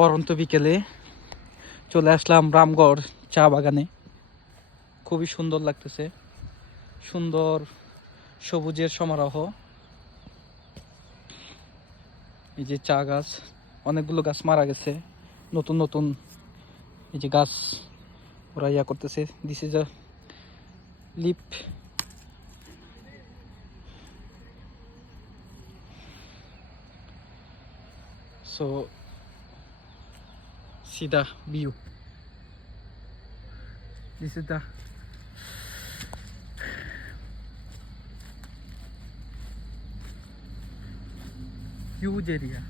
পরন্ত বিকেলে চলে আসলাম রামগড় চা বাগানে। খুবই সুন্দর লাগতেছে, সুন্দর সবুজের সমারোহ। এই যে চা গাছ, অনেকগুলো গাছ মারা গেছে, নতুন নতুন এই যে গাছ ওরা ইয়া করতেছে। This is a leap. So see the view. This is the huge area.